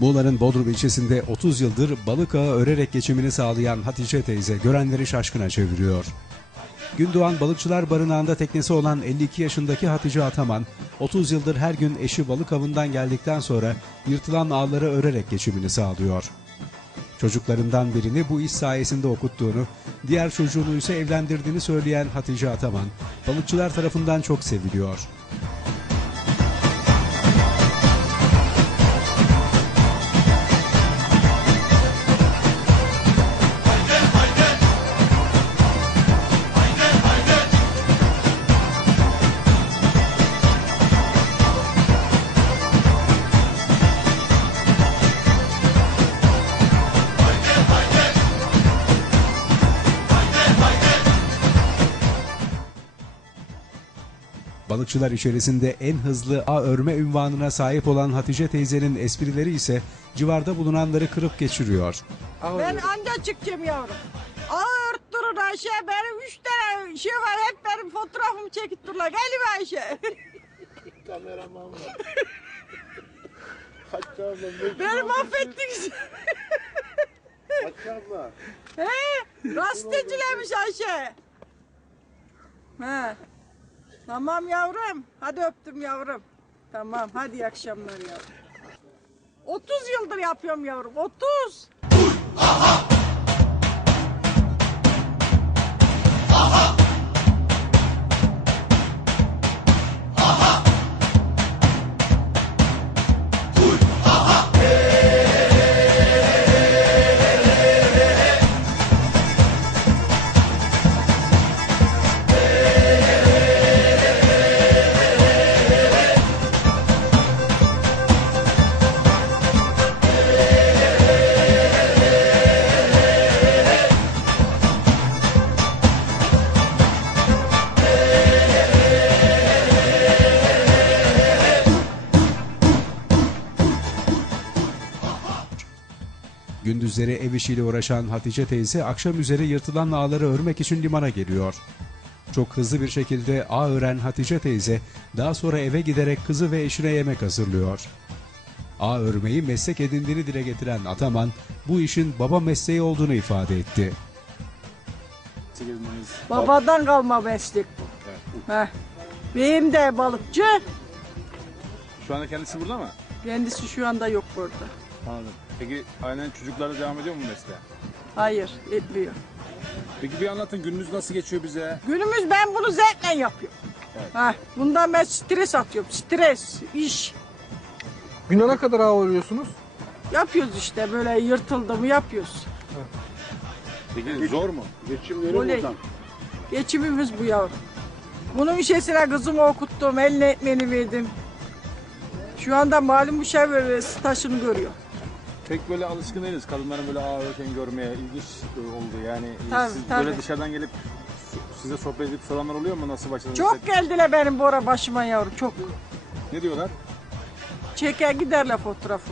Muğla'nın Bodrum ilçesinde 30 yıldır balık ağı örerek geçimini sağlayan Hatice teyze görenleri şaşkına çeviriyor. Gündoğan Balıkçılar Barınağı'nda teknesi olan 52 yaşındaki Hatice Ataman, 30 yıldır her gün eşi balık avından geldikten sonra yırtılan ağları örerek geçimini sağlıyor. Çocuklarından birini bu iş sayesinde okuttuğunu, diğer çocuğunu ise evlendirdiğini söyleyen Hatice Ataman, balıkçılar tarafından çok seviliyor. Balıkçılar içerisinde en hızlı ağ örme ünvanına sahip olan Hatice teyzenin esprileri ise civarda bulunanları kırıp geçiriyor. Ben anca çıkacağım yavrum. Ağır durun Ayşe. Benim üç tane şey var. Hep benim fotoğrafımı çekip dururlar. Gelin Ayşe. Kameraman var. Hatice abla. Beni mahvettiniz. Hatice abla. He? Gazetecilermiş Ayşe. He. Tamam yavrum. Hadi öptüm yavrum. Tamam. Hadi iyi akşamlar yavrum. 30 yıldır yapıyorum yavrum. 30. Gündüzleri ev işiyle uğraşan Hatice teyze akşam üzeri yırtılan ağları örmek için limana geliyor. Çok hızlı bir şekilde ağ ören Hatice teyze daha sonra eve giderek kızı ve eşine yemek hazırlıyor. Ağ örmeyi meslek edindiğini dile getiren Ataman bu işin baba mesleği olduğunu ifade etti. Babadan kalma meslek bu. Heh. Benim de balıkçı. Şu anda kendisi burada mı? Kendisi şu anda yok burada. Anladım. Peki aynen çocuklara devam ediyor mu mesleğe? Hayır etmiyor. Peki bir anlatın gününüz nasıl geçiyor bize? Günümüz ben bunu zevkle yapıyorum. Heh, bundan ben stres atıyorum. Stres, iş. Güne ne kadar ağ örüyorsunuz? Yapıyoruz işte böyle yırtıldı mı yapıyoruz. Peki zor mu? Geçimleri Oley. buradan. Geçimimiz bu yavrum. Bunun işesine kızımı okuttum, eline ekmeğini verdim. Şu anda malum müşavir stajını görüyor. Pek böyle alışkın değiliz kadınların böyle ağ örken görmeye ilginç e, oldu yani. e, Tabii, Siz tabii. böyle dışarıdan gelip size sohbet edip soranlar oluyor mu nasıl başladınız? Çok geldiler benim bu ara başıma yavrum, çok. Ne diyorlar? Çeker giderler fotoğrafı.